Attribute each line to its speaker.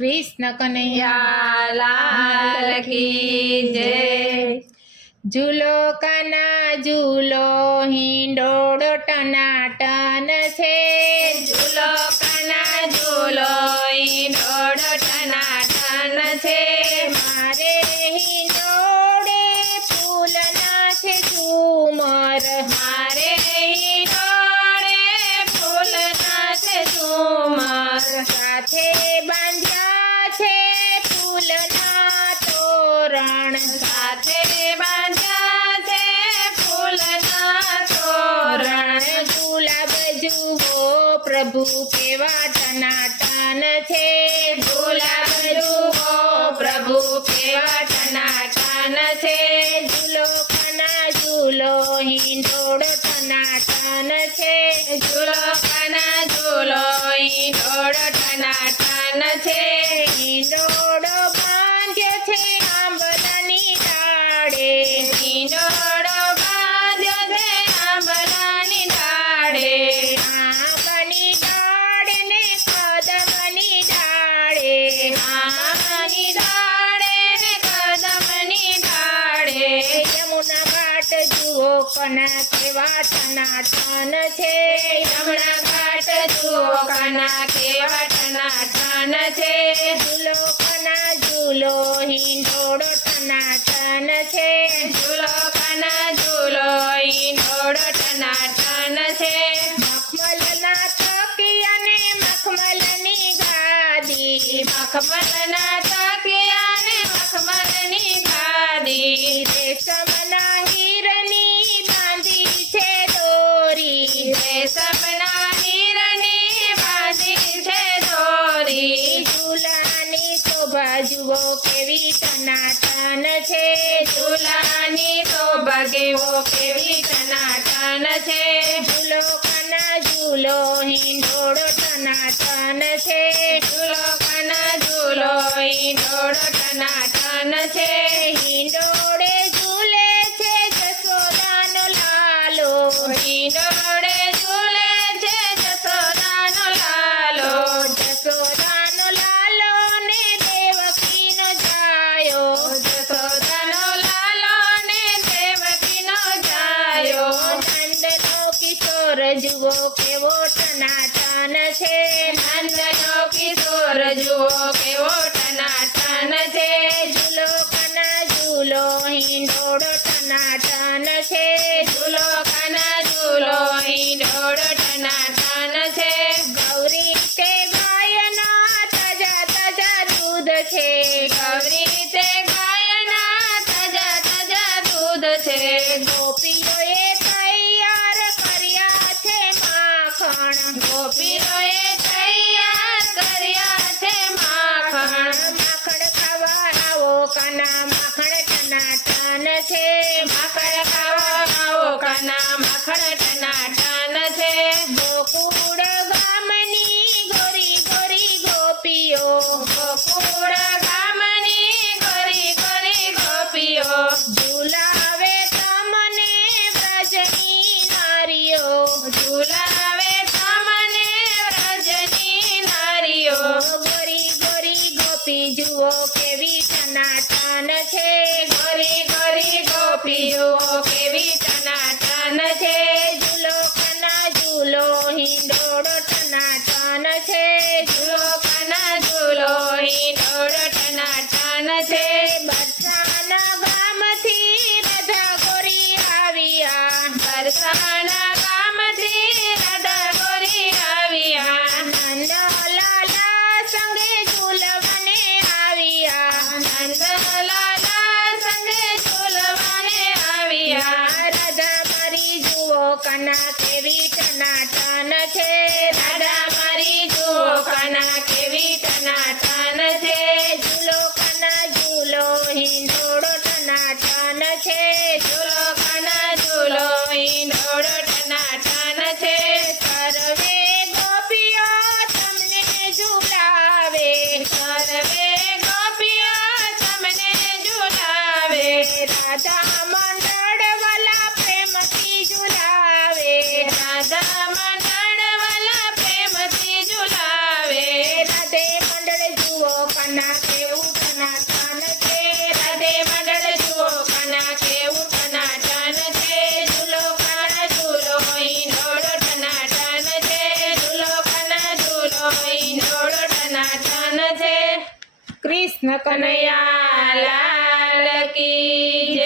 Speaker 1: કૃષ્ણ કનૈયા
Speaker 2: લાલ કી જય.
Speaker 1: ઝૂલો કાના ઝૂલો હિંડોળો ટનાટન છે.
Speaker 2: ઝૂલો
Speaker 1: પ્રભુ કેવા ટનાટન છે
Speaker 2: ગુલાબ જુઓ પ્રભુ કેવા ટનાટન છે
Speaker 1: ઝૂલો કના ઝૂલો હિંડોળો ટનાટન છે
Speaker 2: ઝૂલો કના ઝૂલો ઈંડોળ ટનાટન છે?
Speaker 1: કના કેવા ટનાટન છે
Speaker 2: યમુના ઘાટ જુઓ કના કેવા ટનાટન છે
Speaker 1: ઝૂલો કના ઝૂલો હિંડોળો ટનાટન છે
Speaker 2: ઝૂલો કના ઝૂલો ઈંડોળ ટનાટન છે
Speaker 1: મખમલના તકિયાને મખમલની ગાદી
Speaker 2: મખમલના તકિયા અને મખમલની ગાદી
Speaker 1: રેશમના જુઓ કેવી ટનાટન છે
Speaker 2: ઝૂલાની તો બગેવો કેવી ટનાટન છે
Speaker 1: ઝૂલો કના ઝૂલો કેવો ટનાટન છે?
Speaker 2: નંદનો કિશોર જુઓ, કેવો ટનાટન છે?
Speaker 1: ઝૂલો કના ઝૂલો હિંડોળો ટનાટન છે.
Speaker 2: ઝૂલો કના ઝૂલો ઈંડોળ ટનાટન છે.
Speaker 1: ગૌરી તે ગાયના તાજા તાજા દૂધ છે. માખણ
Speaker 2: ગોપીઓએ
Speaker 1: નાના કેવી કૃષ્ણ કનૈયા
Speaker 2: લાલ કી